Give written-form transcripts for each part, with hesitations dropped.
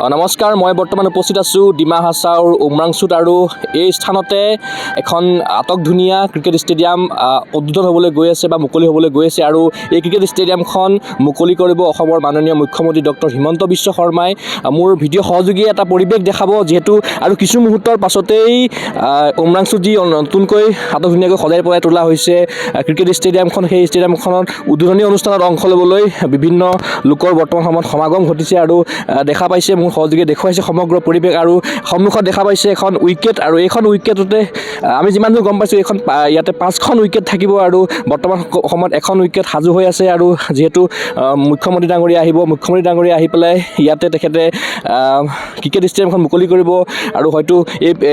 নমস্কাৰ, মই বৰ্তমান উপস্থিত আছোঁ ডিমা হাছাওৰ উমৰাংচুত আৰু এই স্থানতে এখন আটকধুনীয়া ক্ৰিকেট ষ্টেডিয়াম উদ্বোধন হ'বলৈ গৈ আছে বা মুকলি হ'বলৈ গৈ আছে আৰু এই ক্ৰিকেট ষ্টেডিয়ামখন মুকলি কৰিব অসমৰ মাননীয় মুখ্যমন্ত্ৰী ডক্টৰ হিমন্ত বিশ্ব শৰ্মাই। মোৰ ভিডিঅ' সহযোগী এটা পৰিৱেশ দেখাব, যিহেতু আৰু কিছু মুহূৰ্তৰ পাছতেই উমৰাংচুত যি নতুনকৈ আটকধুনীয়াকৈ সজাই পৰাই তোলা হৈছে ক্ৰিকেট ষ্টেডিয়ামখন, সেই ষ্টেডিয়ামখনত উদ্বোধনী অনুষ্ঠানত অংশ ল'বলৈ বিভিন্ন লোকৰ বৰ্তমান সময়ত সমাগম ঘটিছে আৰু দেখা পাইছে মোৰ সহযোগী দেখুৱাইছে সমগ্ৰ পৰিৱেশ আৰু সন্মুখত দেখা পাইছে এখন উইকেট আৰু এইখন উইকেটতে আমি যিমান দূৰ গম পাইছোঁ এইখন ইয়াতে 5খন উইকেট থাকিব আৰু বৰ্তমান সময়ত এখন উইকেট সাজু হৈ আছে আৰু যিহেতু মুখ্যমন্ত্ৰী ডাঙৰীয়া আহিব, মুখ্যমন্ত্ৰী ডাঙৰীয়া আহি পেলাই ইয়াতে তেখেতে ক্ৰিকেট ষ্টেডিয়ামখন মুকলি কৰিব আৰু হয়তো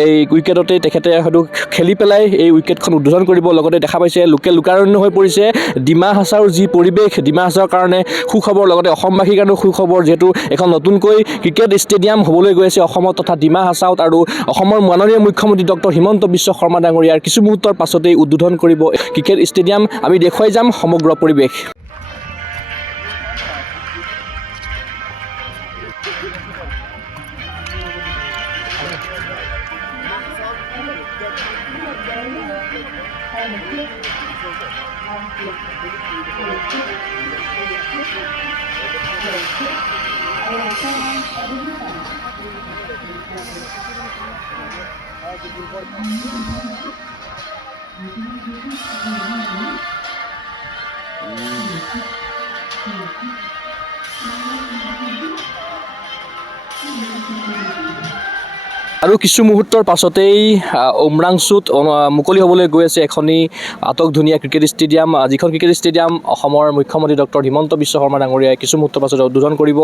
এই উইকেটতে তেখেতে হয়তো খেলি পেলাই এই উইকেটখন উদ্বোধন কৰিব। লগতে দেখা পাইছে লোকাৰণ্য হৈ পৰিছে ডিমা হাছাওৰ যি পৰিৱেশ, ডিমা হাছাওৰ কাৰণে সুখবৰ, লগতে অসমবাসীৰ কাৰণেও সুখবৰ, যিহেতু এখন নতুনকৈ ক্ৰিকেট ষ্টেডিয়াম হ'বলৈ গৈ আছে অসমত তথা ডিমা হাছাওত আৰু অসমৰ মাননীয় মুখ্যমন্ত্ৰী ডক্টৰ হিমন্ত বিশ্ব শৰ্মা ডাঙৰীয়াৰ কিছু মুহূৰ্তৰ পাছতেই উদ্বোধন কৰিব ক্ৰিকেট ষ্টেডিয়াম। আমি দেখুৱাই যাম সমগ্ৰ পৰিৱেশ। আৰু কিছু মুহূৰ্তৰ পাছতেই উমৰাংচুত মুকলি হ'বলৈ গৈ আছে এখনি আটকধুনীয়া ক্ৰিকেট ষ্টেডিয়াম, যিখন ক্ৰিকেট ষ্টেডিয়াম অসমৰ মুখ্যমন্ত্ৰী ডক্টৰ হিমন্ত বিশ্ব শৰ্মা ডাঙৰীয়াই কিছু মুহূৰ্তৰ পাছতে উদ্বোধন কৰিব।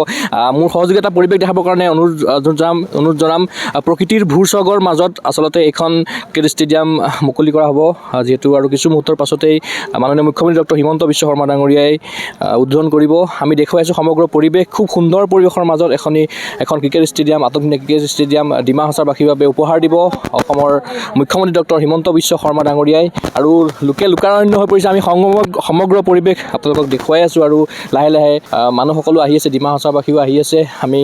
মোৰ সহযোগী এটা পৰিৱেশ দেখাবৰ কাৰণে অনুৰোধ জনাম। প্ৰকৃতিৰ ভূৰ স্বৰ্গৰ মাজত আচলতে এইখন ক্ৰিকেট ষ্টেডিয়াম মুকলি কৰা হ'ব, যিহেতু আৰু কিছু মুহূৰ্তৰ পাছতেই মাননীয় মুখ্যমন্ত্ৰী ডক্টৰ হিমন্ত বিশ্ব শৰ্মা ডাঙৰীয়াই উদ্বোধন কৰিব। আমি দেখুৱাই আছোঁ সমগ্ৰ পৰিৱেশ, খুব সুন্দৰ পৰিৱেশৰ মাজত এখন ক্ৰিকেট ষ্টেডিয়াম, আটকধুনীয়া ক্ৰিকেট ষ্টেডিয়াম ডিমা হাছাওবাসীৰ বাবে উপহাৰ দিব অসমৰ মুখ্যমন্ত্ৰী ডক্টৰ হিমন্ত বিশ্ব শৰ্মা ডাঙৰীয়াই আৰু লোকাৰণ্য হৈ পৰিছে। আমি সমগ্ৰ পৰিৱেশ আপোনালোকক দেখুৱাই আছোঁ আৰু লাহে লাহে মানুহসকলো আহি আছে, ডিমা হাছাওবাসীও আহি আছে। আমি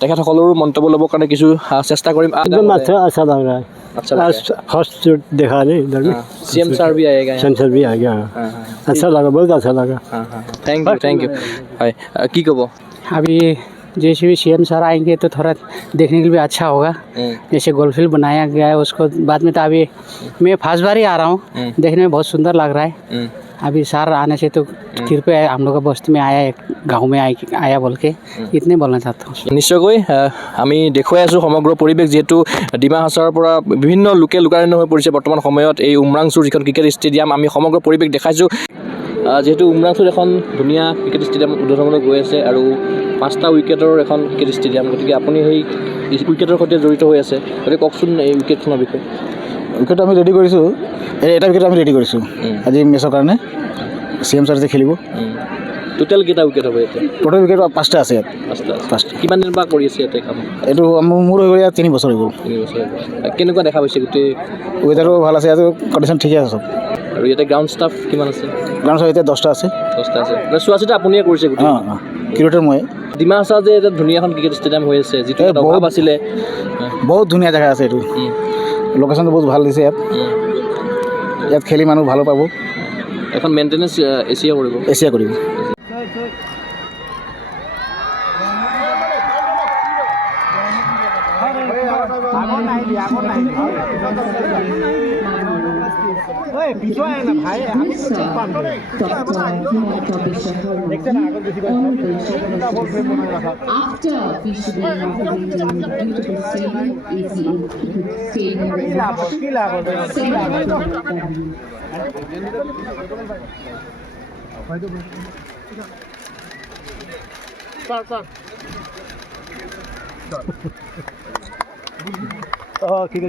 তেখেতসকলৰো মন্তব্য ল'বৰ কাৰণে কিছু চেষ্টা কৰিম। अच्छा देखा नहीं इधर में सीएम सर भी आएगा, सीएम सर भी आ गया। अच्छा लगा, बहुत अच्छा लगा। थैंक यू की कब अभी जैसे भी सीएम सर आएंगे तो थोड़ा देखने के लिए भी अच्छा होगा। जैसे गोलफील्ड बनाया गया है उसको बाद में, तो अभी मैं फर्स्ट बार ही आ रहा हूँ, देखने में बहुत सुंदर लग रहा है। अभी सर आने से तो कृपया हम लोग का बस्ती में आया, गाँव में आया बोल के इतने बोलना चाहता हूँ। নিশ্চয়কৈ আমি দেখুৱাই আছোঁ সমগ্ৰ পৰিৱেশ, যিহেতু ডিমা হাছাওৰ পৰা বিভিন্ন লোকে লোকাৰণ্য হৈ পৰিছে বৰ্তমান সময়ত এই উমৰাংচুৰ যিখন ক্ৰিকেট ষ্টেডিয়াম। আমি সমগ্ৰ পৰিৱেশ দেখাইছোঁ, যিহেতু উমৰাংচুত এখন ধুনীয়া ক্ৰিকেট ষ্টেডিয়াম উদ্বোধন হ'বলৈ গৈ আছে আৰু 5টা উইকেটৰ এখন ক্ৰিকেট ষ্টেডিয়াম। গতিকে আপুনি সেই উইকেটৰ সৈতে জড়িত হৈ আছে, গতিকে কওকচোন এই উইকেটখনৰ বিষয়ে। উইকেট আমি ৰেডি কৰিছোঁ, এটা উইকেট আমি ৰেডি কৰিছোঁ আজি মেচৰ কাৰণে। CM ছাৰ যে খেলিব। টোটেল কেইটা উইকেট হ'ব ইয়াতে? টোটেল উইকেট 5টা আছে ইয়াত। 5টা। কিমান দিন পৰা কৰি আছে ইয়াতে কাম? এইটো মোৰ হৈ গ'ল ইয়াত 3 বছৰ হৈ গ'ল। 3 বছৰ। কেনেকুৱা দেখা পাইছে গোটেই? ৱেডাৰো ভাল আছে, ইয়াত কণ্ডিশ্যন ঠিকে আছে চব। আৰু ইয়াতে গ্ৰাউণ্ড ষ্টাফ কিমান আছে? গ্ৰাউণ্ড ষ্টাফ এতিয়া 10টা আছে। 10টা আছে, চোৱা চিতা আপুনিয়ে কৰিছে গোটেই? ক্ৰিকেটাৰ মই। ডিমা হাছাওত যে এটা ধুনীয়া এখন ক্ৰিকেট ষ্টেডিয়াম হৈ আছে, যিটো এটা অভাৱ আছিলে, বহুত ধুনীয়া জেগা আছে এইটো। লোকেশ্যনটো বহুত ভাল দিছে ইয়াত খেলি মানুহ ভালো পাব। এখন মেইনটেনেঞ্চ এছিয়া কৰিব। ठीक है।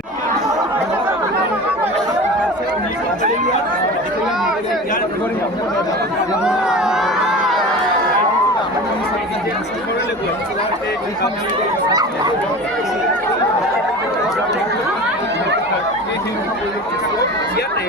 ইয়াতে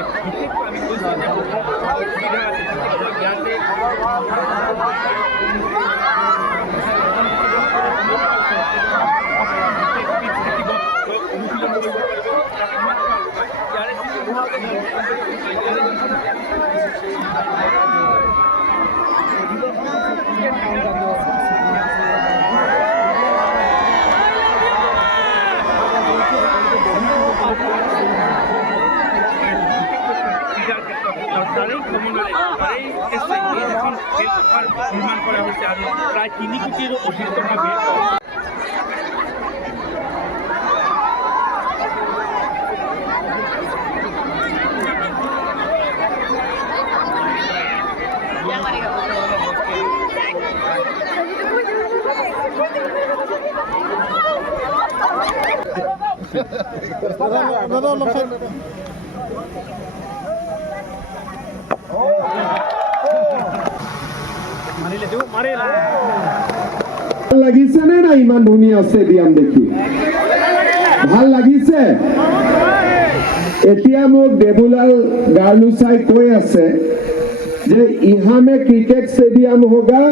আৰু প্ৰায় 3 কোটিৰো অধিক টকা ব্যয় লাগিছে নে না ইমান ধুনীয়া ষ্টেডিয়াম দেখি ভাল লাগিছে এতিয়া মোক দেবুলাল गार्लूसाई কৈ আছে যে यहाँ में क्रिकेट स्टेडियम होगा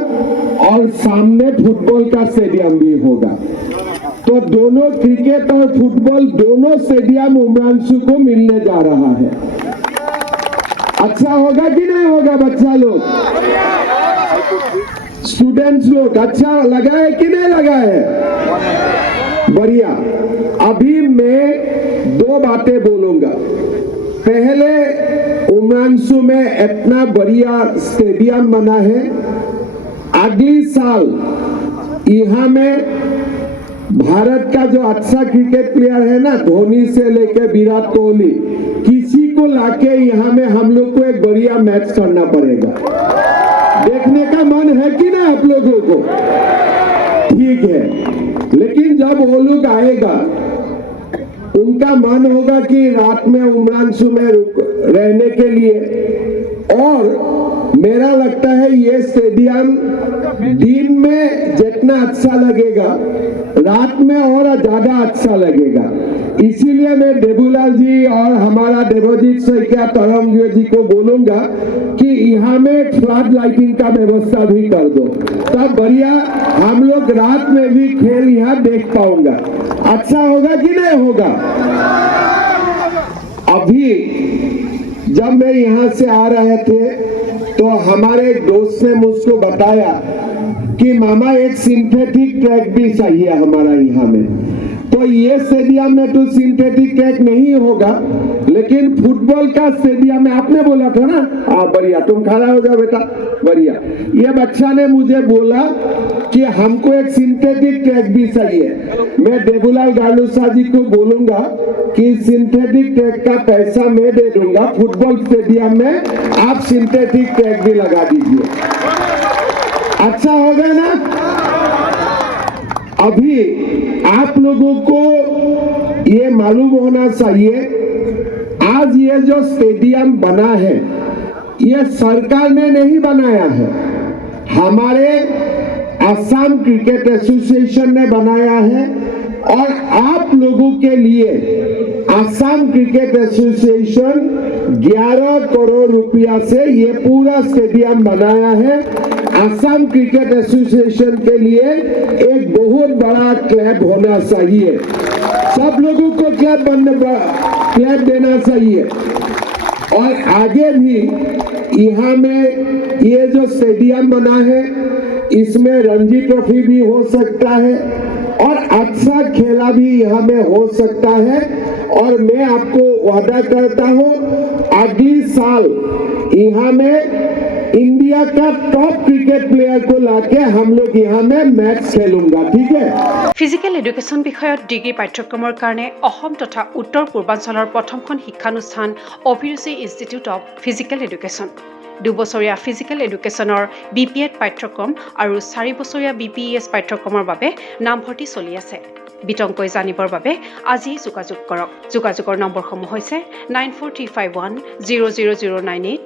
और सामने फुटबॉल का स्टेडियम भी होगा तो दोनों क्रिकेट और फुटबॉल दोनों स्टेडियम उमरांशु को मिलने जा रहा है अच्छा होगा कि नहीं होगा बच्चा लोग स्टूडेंट्स लोग अच्छा लगा है कि नहीं लगा है बढ़िया अभी मैं 2 बातें बोलूंगा पहले उमरांशु में इतना बढ़िया स्टेडियम बना है अगली साल यहाँ में भारत का जो अच्छा क्रिकेट प्लेयर है ना धोनी से लेके विराट कोहली किसी को लाके यहाँ में हम लोग को एक बढ़िया मैच करना पड़ेगा देखने का मन है कि ना आप लोगों को ठीक है लेकिन जब वो लोग आएगा उनका मन होगा कि रात में उमरांशु में रहने के लिए और मेरा लगता है ये स्टेडियम दिन में जितना अच्छा लगेगा रात में और ज्यादा अच्छा लगेगा इसीलिए मैं देबूलाल जी और हमारा देवजीत सैकिया तरंग जी को बोलूंगा कि यहाँ में फ्लड लाइटिंग का व्यवस्था भी कर दो तब बढ़िया हम लोग रात में भी खेल यहाँ देख पाऊंगा अच्छा होगा कि नहीं होगा अभी जब मैं यहाँ से आ रहे थे तो हमारे एक दोस्त ने मुझको बताया कि मामा एक सिंथेटिक ट्रैक भी चाहिए हमारा यहाँ में तो ये स्टेडियम में तो सिंथेटिक ट्रैक नहीं होगा लेकिन फुटबॉल का स्टेडियम में आपने बोला था ना बढ़िया तुम खड़ा हो जाओ बेटा बढ़िया ये बच्चा ने मुझे बोला कि हमको एक सिंथेटिक ट्रैक भी चाहिए मैं देबूलाल गार्लूसा जी को बोलूंगा कि सिंथेटिक ट्रैक का पैसा मैं दे दूंगा फुटबॉल स्टेडियम में आप सिंथेटिक ट्रैक भी लगा दीजिए अच्छा होगा ना अभी आप लोगों को ये मालूम होना चाहिए आज ये जो स्टेडियम बना है ये सरकार ने नहीं बनाया है हमारे असम क्रिकेट एसोसिएशन ने बनाया है और आप लोगों के लिए असम क्रिकेट एसोसिएशन 11 करोड़ रुपया से ये पूरा स्टेडियम बनाया है असम क्रिकेट एसोसिएशन के लिए एक बहुत बड़ा क्लब होना चाहिए सब लोगों को क्लब देना चाहिए और आगे भी यहाँ में ये जो स्टेडियम बना है इसमें रणजी ट्रॉफी भी हो सकता है और अच्छा खेला भी यहाँ में हो सकता है और मैं आपको वादा करता हूँ अगली साल यहाँ में इंडिया का टॉप क्रिकेट प्लेयर को लाके हम लोग यहाँ में मैच खेलूंगा ठीक है ফিজিকেল এডুকেশ্যন বিষয়ত ডিগ্ৰী পাঠ্যক্ৰমৰ কাৰণে অসম তথা উত্তৰ পূৰ্বাঞ্চলৰ প্ৰথমখন শিক্ষানুষ্ঠান অভিৰুচি ইনষ্টিটিউট অৱ ফিজিকেল এডুকেশ্যন 2 বছৰীয়া ফিজিকেল এডুকেশ্যনৰ BPEd পাঠ্যক্ৰম আৰু 4 বছৰীয়া BPES পাঠ্যক্ৰমৰ বাবে নামভৰ্তি চলি আছে বিতংকৈ জানিবৰ বাবে আজি যোগাযোগ কৰক যোগাযোগৰ নম্বৰসমূহ হৈছে 9435100098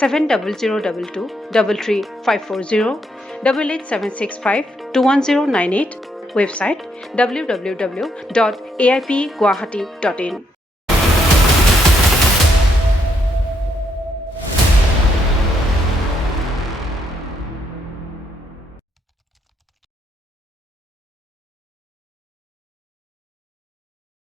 7002233540 8876521098 website www.aipguwahati.in